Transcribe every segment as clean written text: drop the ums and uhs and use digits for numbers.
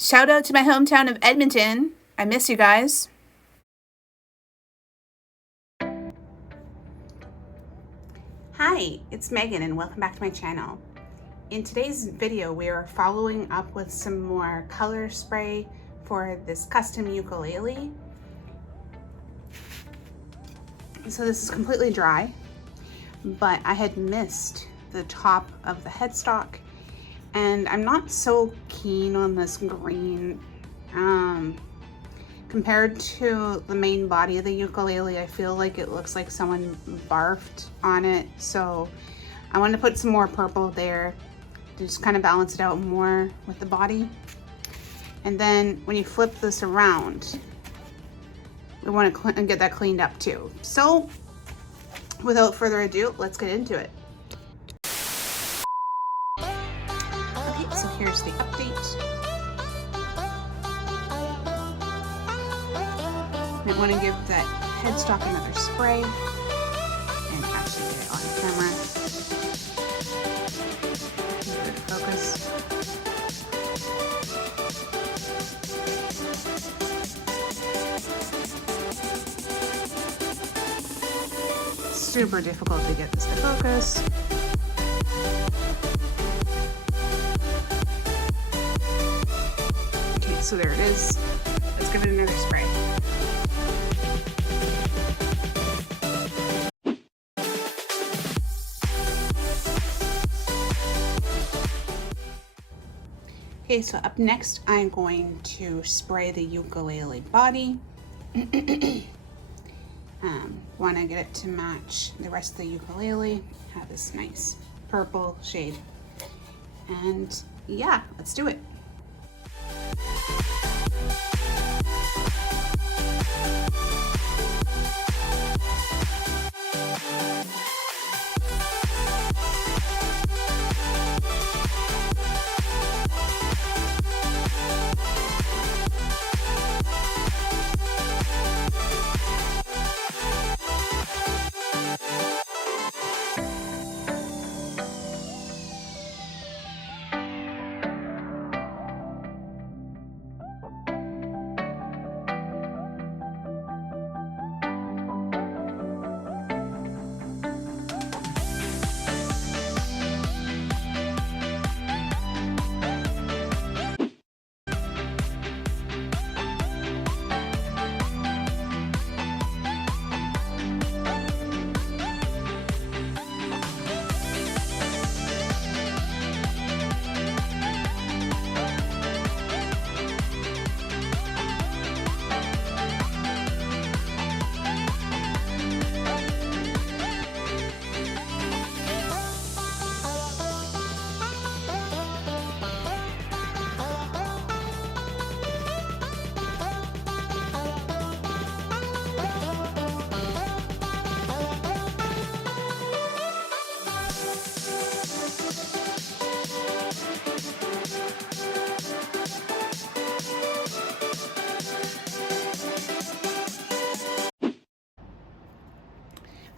Shout out to my hometown of Edmonton. I miss you guys. Hi, it's Megan and welcome back to my channel. In today's video, we are following up with some more color spray for this custom ukulele. So this is completely dry, but I had missed the top of the headstock and I'm not so keen on this green. Compared to the main body of the ukulele, I feel like it looks like someone barfed on it. So I wanted to put some more purple there to just kind of balance it out more with the body. And then when you flip this around, we want to get that cleaned up too. So without further ado, let's get into it. Okay, so here's the update. I want to give that headstock another spray and actually get it on camera. Get it focus. Super difficult to get this to focus. Okay, so there it is. Let's give it another spray. Okay, so up next, I'm going to spray the ukulele body. Want to get it to match the rest of the ukulele. Have this nice purple shade. And yeah, let's do it.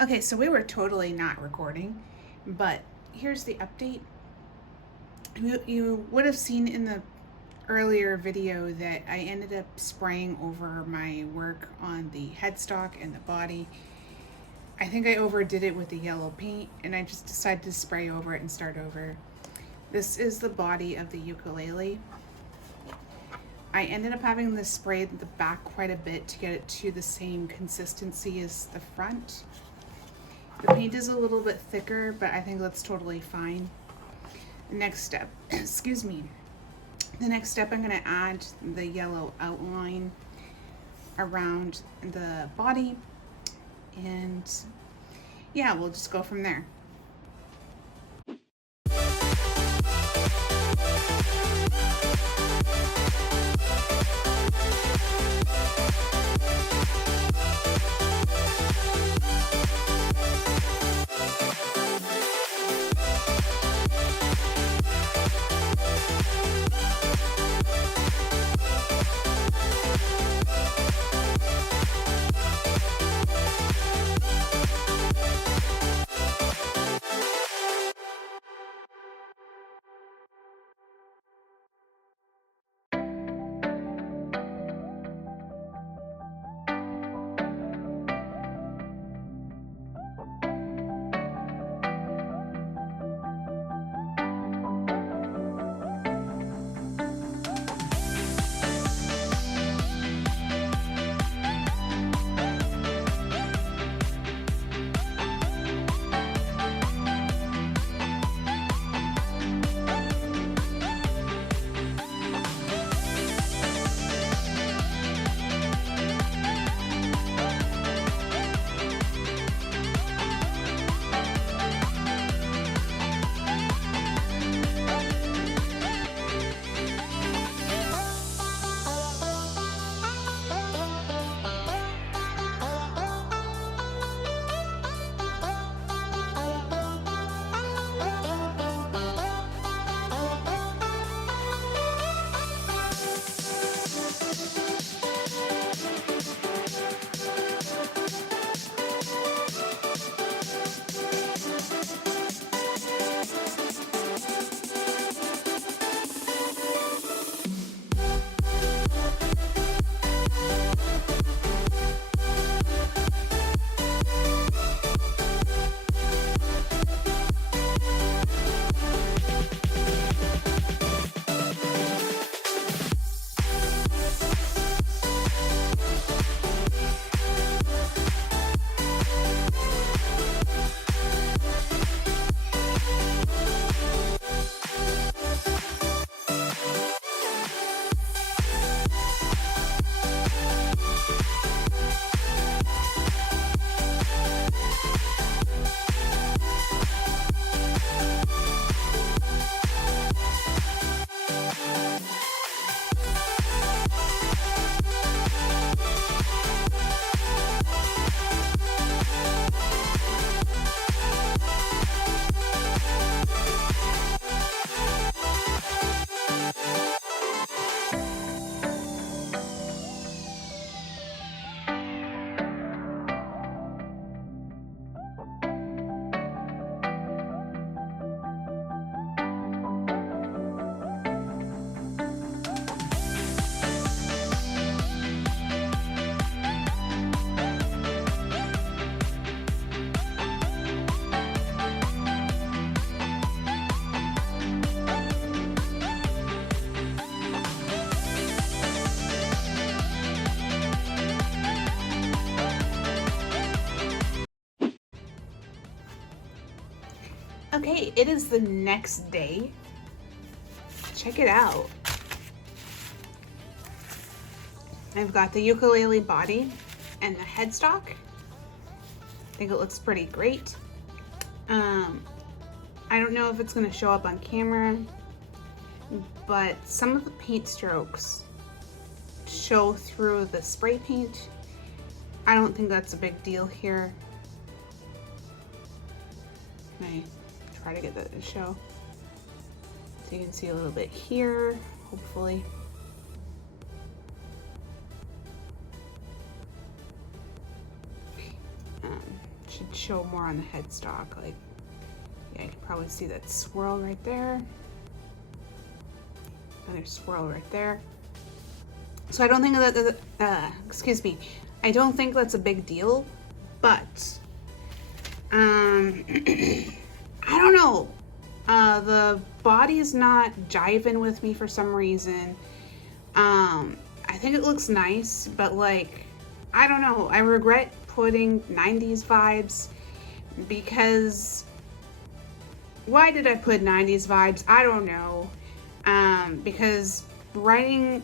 Okay, so we were totally not recording, but here's the update. You would have seen in the earlier video that I ended up spraying over my work on the headstock and the body. I think I overdid it with the yellow paint and I just decided to spray over it and start over. This is the body of the ukulele. I ended up having this sprayed the back quite a bit to get it to the same consistency as the front. The paint is a little bit thicker, but I think that's totally fine. The next step, excuse me. The next step, I'm gonna add the yellow outline around the body. And yeah, we'll just go from there. Okay, it is the next day. Check it out. I've got the ukulele body and the headstock. I think it looks pretty great. I don't know if it's gonna show up on camera, but some of the paint strokes show through the spray paint. I don't think that's a big deal here. I try to get that to show. So you can see a little bit here, hopefully. Should show more on the headstock. Like, yeah, you can probably see that swirl right there. Another swirl right there. So I don't think that, excuse me, I don't think that's a big deal, but, I don't know. The body's not jiving with me for some reason. I think it looks nice, but like, I don't know. I regret putting 90s vibes because why did I put 90s vibes? I don't know. Because writing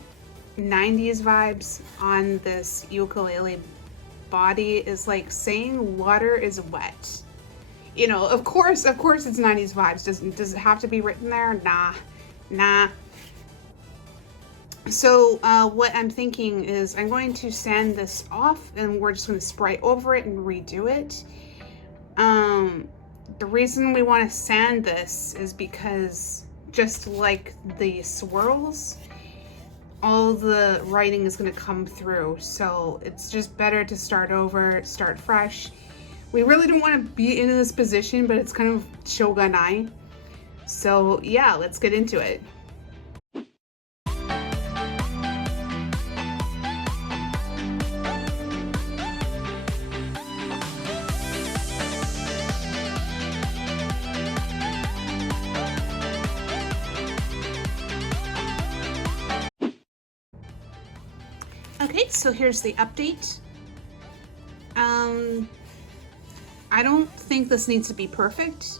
90s vibes on this ukulele body is like saying water is wet. You know, of course it's 90s vibes. Does it have to be written there? Nah. So what I'm thinking is I'm going to sand this off and we're just going to spray over it and redo it. The reason we want to sand this is because just like the swirls, all the writing is going to come through. So it's just better to start over, start fresh. We really don't want to be in this position, but it's kind of shogun-ai. So yeah, let's get into it. Okay, so here's the update. I don't think this needs to be perfect.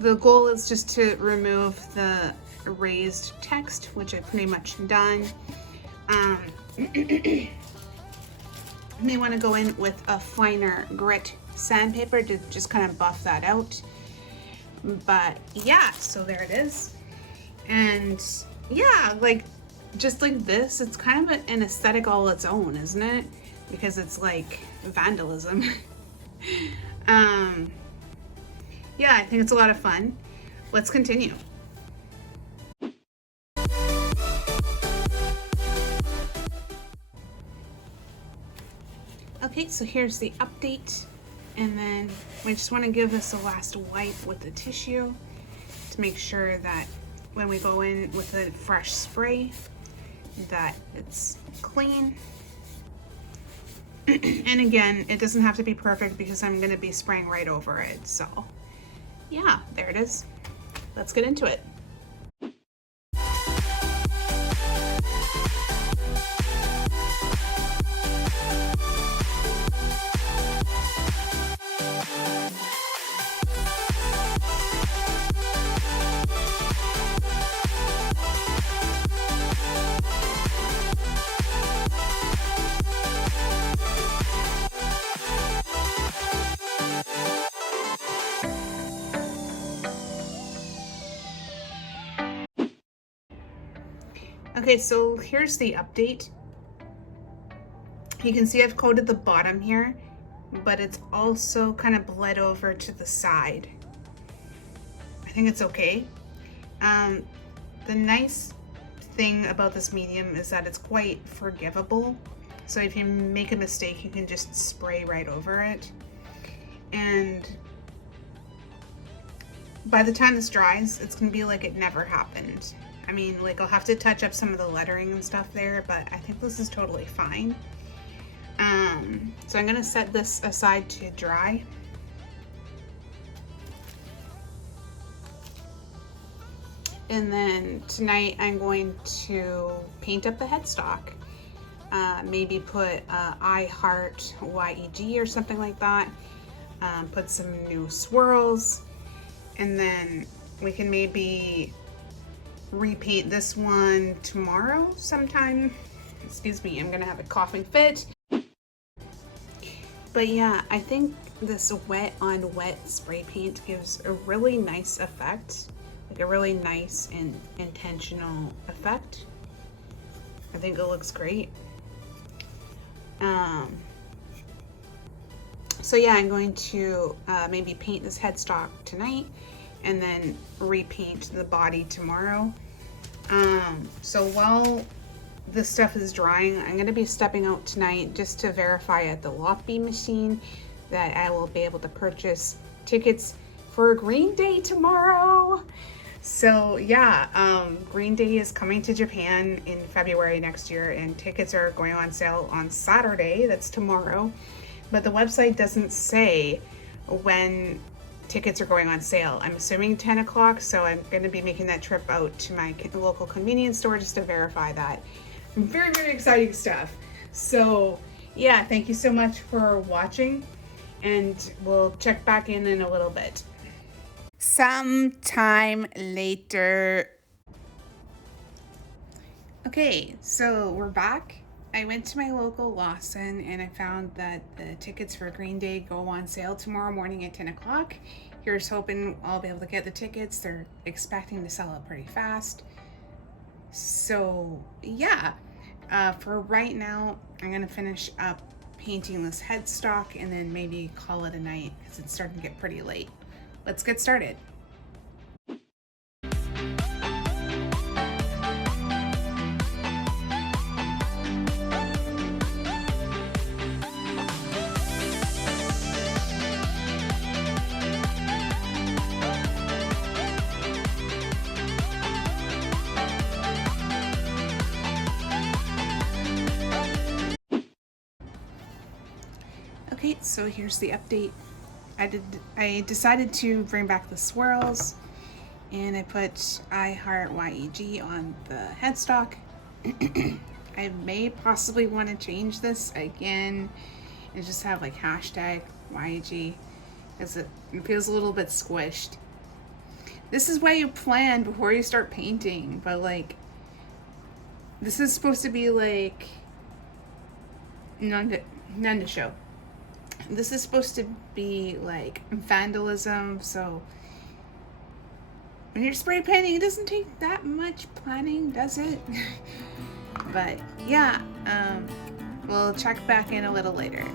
The goal is just to remove the erased text, which I've pretty much done. You may want to go in with a finer grit sandpaper to just kind of buff that out. But yeah, so there it is. And yeah, like just like this, it's kind of an aesthetic all its own, isn't it? Because it's like vandalism. Yeah, I think it's a lot of fun. Let's continue. Okay, so here's the update. And then we just want to give this a last wipe with the tissue to make sure that when we go in with a fresh spray, that it's clean. And again, it doesn't have to be perfect because I'm going to be spraying right over it. So yeah, there it is. Let's get into it. Okay, so here's the update. You can see I've coated the bottom here, but it's also kind of bled over to the side. I think it's okay. The nice thing about this medium is that it's quite forgivable. So if you make a mistake, you can just spray right over it. And by the time this dries, it's gonna be like it never happened. I mean, like I'll have to touch up some of the lettering and stuff there, but I think this is totally fine. So I'm gonna set this aside to dry. And then tonight I'm going to paint up the headstock. Maybe put I Heart YEG or something like that. Put some new swirls. and then we can maybe repaint this one tomorrow sometime. Excuse me, I'm gonna have a coughing fit. But yeah, I think this wet on wet spray paint gives a really nice effect, like a really nice and intentional effect. I think it looks great. So yeah, I'm going to maybe paint this headstock tonight and then repaint the body tomorrow. So while this stuff is drying, I'm going to be stepping out tonight just to verify at the Loppi machine that I will be able to purchase tickets for Green Day tomorrow. So yeah, Green Day is coming to Japan in February next year, and tickets are going on sale on Saturday, that's tomorrow. But the website doesn't say when tickets are going on sale. I'm assuming 10 o'clock, so I'm going to be making that trip out to my local convenience store just to verify that. Very, very exciting stuff. So yeah, thank you so much for watching, and we'll check back in a little bit. Sometime later. Okay, so we're back. I went to my local Lawson and I found that the tickets for Green Day go on sale tomorrow morning at 10 o'clock. Here's hoping I'll be able to get the tickets. They're expecting to sell out pretty fast. So yeah, for right now, I'm gonna finish up painting this headstock and then maybe call it a night because it's starting to get pretty late. Let's get started. Okay, so here's the update. I decided to bring back the swirls, and I put I Heart YEG on the headstock. I may possibly want to change this again and just have like hashtag YEG, because it feels a little bit squished. This is why you plan before you start painting, but like this is supposed to be like none to show. This is supposed to be like vandalism, so when you're spray painting, it doesn't take that much planning, does it? But yeah, we'll check back in a little later.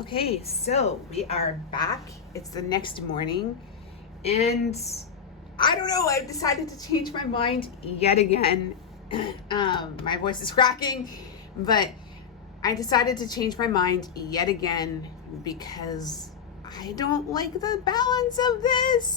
Okay, so we are back. It's the next morning, and I don't know, I've decided to change my mind yet again. My voice is cracking, but I decided to change my mind yet again because I don't like the balance of this.